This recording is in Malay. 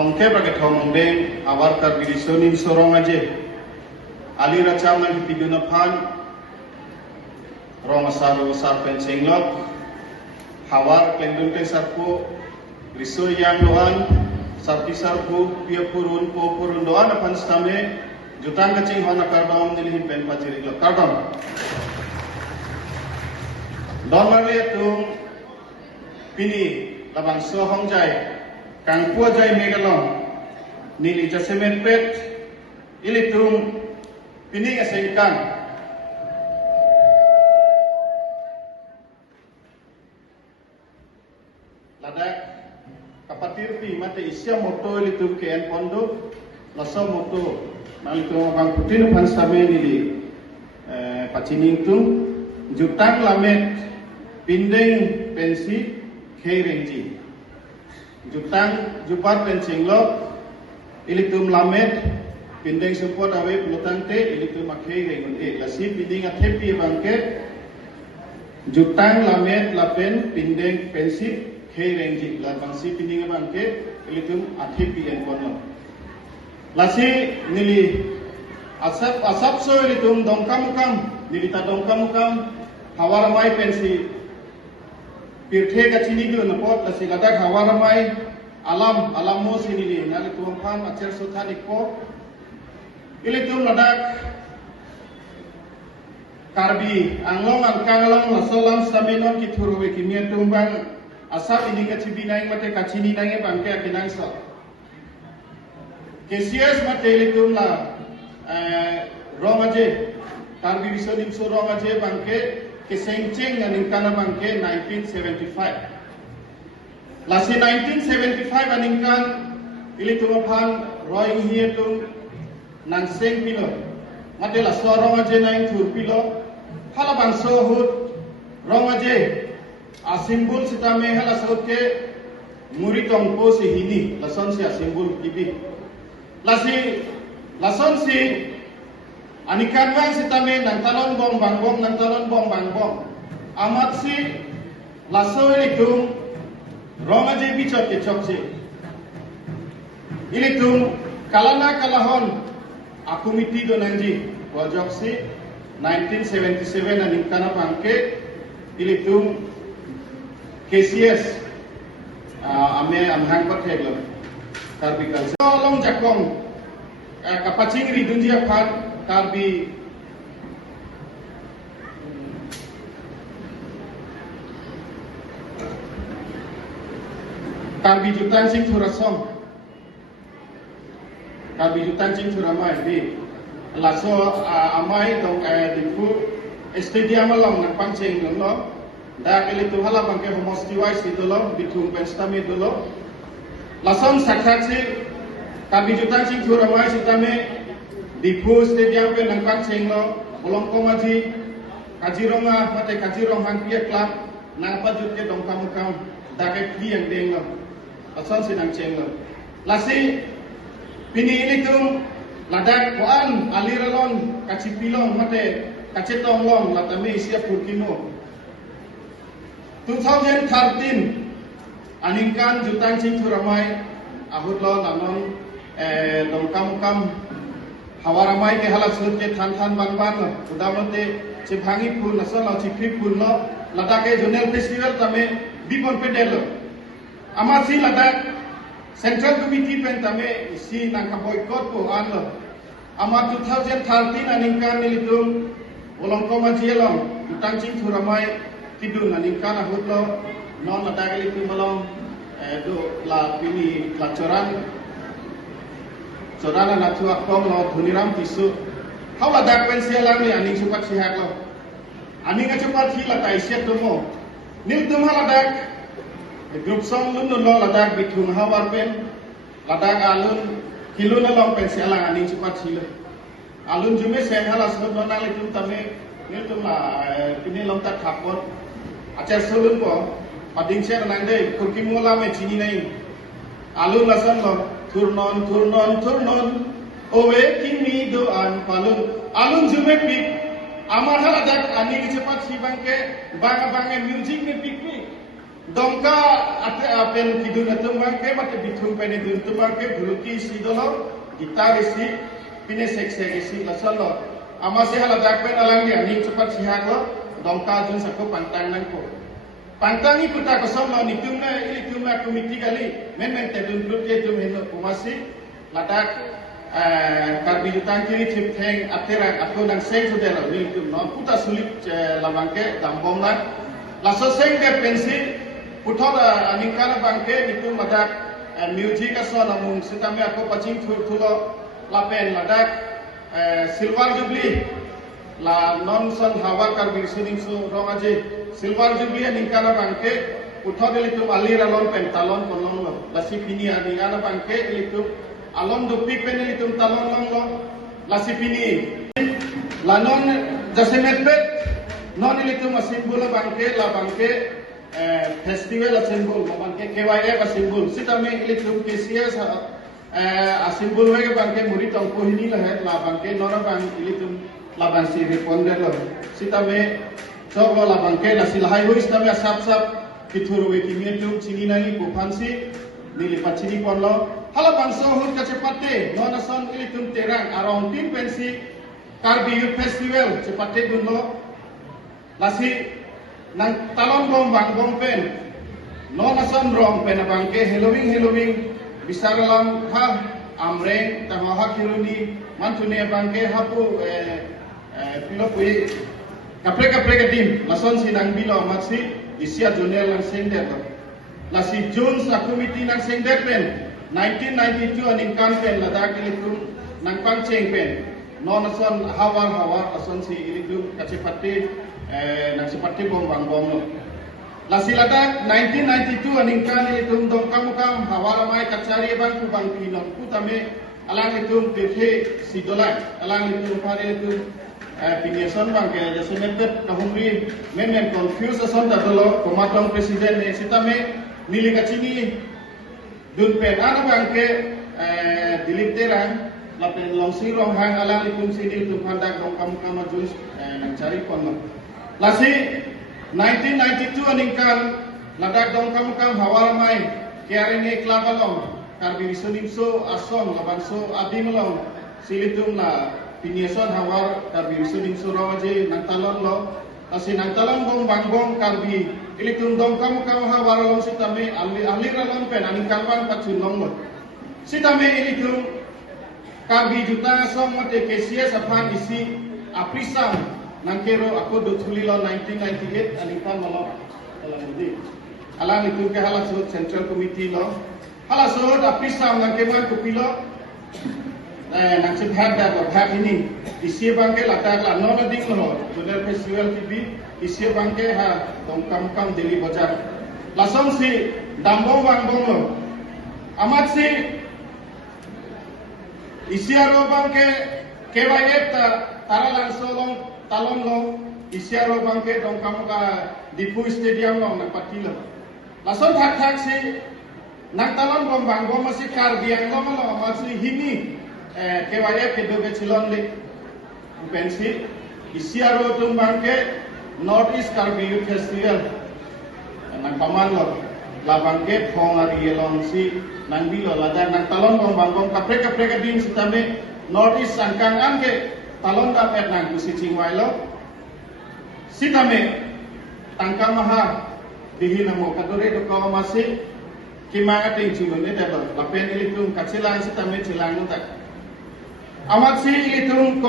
Tongke pakai thong deng awar kar bidisonin sorong aje. Ali racam nang piduna pan rong asaro sar pencenglok hawar kendun te sarpu riso yang doan sarpi sarpu pia purun po purun doan apan stame jutang kacing hona kardom nilihin pen paciri lo kardom donmari tung pini labang so hongjai kang pua jai megalong nili jasemen pet ilitung pini asengkan ladak kapatir pi mate isya moto ilitung keen pondo laso moto nalitung bang putin pan same nili pacining tung jutang lamet pindeng pensi keirenji jutang jupat pencinglok ilitum lamet pindeng support awe pelutang te ilitum akhei rengun lasi pinding athepi bangke jutang lamet lapen pindeng pensi khei renji la bangsi pinding bangke ilitum athepi en kono lasi nili asap so ilitum dongkam nilita dongkam hawaramai pensi pirthe ka chini du napot la sigada hawaramai alam mo sinili nali tuampan acer sothanik po ilitum ladak karbi anglong angkangalang lasolam samenon ki thuruwe ki mia tumbang asap ini ka chibinai mate ka chini nange bangke akinang sa KCS mate ilitum la rongaje karbi bisodim so rongaje bangke kesengceng aning kana bangke 1975 lasi 1975 aning kan ili tumapan roing hiya tung nang seng pilo mate la so rong aje nang thur pilo hala bang so hut rong aje a simbol sitame hala sot ke muri tong po si hini lason si a simbol ibi lasi lason si anikan bang sitame nang talon bong bang bong amat si laso ilitum rong aje bichot ke chokse ilitum kalana kalahon akumiti do nanji wajok si 1977 aning kana bangke ilitum KCS ame amhang patheglo karbikal long jakong kapaching ri dunjia phan karbi jutang sing thurasom karbi jutang sing thuramai di laso amai tong dipu stadium long nang pancing lo da kali tu hala bangke homostiwai situlo bitung penstami dulu lasom sakhaksi karbi jutang sing thuramai sitame Dipu stadium pe nangkan senglo bolongko maji Kajironga mate Kajirong hangpia club nangpa jutke dongkam dake pri yang denglo ason sinang senglo lasi pini ini tum ladak koan aliralon kacipilong mate kacetong long latame isia purkino 2013 aningkan jutang sing thuramai ahutlo nanon dongkam hawaramai ke halak sut ke than ban udamate chephangi phul nasal la chipri phul lo ladake zonal festival tame bipon pedelo amasi ladak central committee pen tame si nangka boycott ko anlo ama 2013 aningkan nilitum bolongko majielong utang ching thuramai tidun aningkan ahutlo non ladake litum balong do la pini lacoran Saudara natu akong lo dhuniram tisu hawa dak penselang ni aning cepat sihat lo aning cepat hila tai siat tumo nil tum haladak grup song lun lo ladak bitung hawar pen ladak alun kilun lo penselang aning cepat hila alun jume sen hala sod lo nang litum tame nil tum la pini lom tak khapot acer sulun ko pading cher nang de kurki mola me chini nai alun lasan lo turnon owe kimi doan palun alun jume pik amar haladak ani cepat si bangke banga music me pik dongka ate apen kidun atum bangke mate bithum pene dun tum bangke guruki sidolo gitarisi pine sekse gisi lasalo amase hala jakpen alangi ani cepat sihago dongka jun sako pantang nangko pantangi kuta kosong lo nitumna ilitumna komiti kali men te dun plutje tum heno kumasi ladak karbi jutang kiri chip theng atera atko nang seng sudelo nilitum no puta sulit labangke dambong lan laso seng de pensi puthora aningkana bangke nitum madak music asona mung sitame ako paching thulo lapen ladak silver jubilee la non son hawa karbi sining su rongaje silver jubilee aningkana bangke puthora litum alira lon pentalon konon lo lasi pini aningkana bangke litum alon dopi penelitum talon long lasi pini la non jasemetbet non ilitum simbol bangke la bangke festival simbol bangke KYF simbol sitame ilitum KCS simbol wege bangke muri tongko hini la het la bangke nora bang ilitum la bansi responder lo sitame choglo la bangke la silhai ho istame sap kithuru we kimiatum chininani popansi nili pachini ponlo hala bangso hut kacepate nona son ilitum terang around tin pensi karbi youth festival cepate dunlo lasi nang talon bong pen nona son rong pen bangke Halloween bisaralam ha amreng tahaha kiruni mantune bangke hapu pilopui kapre dim lason sinang bilo matsi isia jonel lang sender lasi Jones sa committee nang sender pen 1992 aning campaign ladak ilitum nang pangcheng pen non ason hawar ason si ilitum kacepati nang seperti bom lo lasi ladak 1992 aning kan ilitum dong kamukam hawar mai kacari bang kubang pinon kutame alang ilitum dekhe sidolan alang ilitum pare ilitum pinyeson bang ke jasemet kahumri men confuse ason dadolo komatong presiden sitame nili kachini dun pen ana bangke dilip terang lapen longsi rong hang alang likum sini tum handak rong kamu jus nang cari pon lasi 1992 aningkan ladak dong kamu hawal mai kiarenge klabalong karbi isulimso asom labanso adimelong silitum la pinyeson hawar karbi isulimso rawaje nang talon lo lasi nang talon bong karbi ilitum dong kamu hawar long sitame ahli ralon pen aning kalwan pachun long lo sitame ilitum karbi juta song mate kesia saphan isi aprisam nangkero aku dutuli lo 1998 aning kan malo dalam budi alang itu ke hala sud central committee lo hala sud aprisam nangkeman kupilo nang sibhat da bhat ini isi bangke latak la nona ding lo jodel festival tv isi bangke ha dong kam deli bazar lasom si dambong lo amat si isiaro bangke KYF taralan solong talon lo isiaro bangke dong kamu ka Dipu Stadium lo nak patilo lason thak si nak talon bang masih karbiang lo masih hini KYF ke dobe chilon le pensi isiaro tum bangke North East Karbi Youth Festival nang paman lo labangke thong ari yelong si nang bilo lada nang talon bang kapre din sitame North East sangkang ange talon dapat nang kusi cingwai lo sitame tangka maha dihi namo kadore do ko masih kimanga ting chulone tebal lapen ilitum kacilang sitame cilang tak amat si ilitum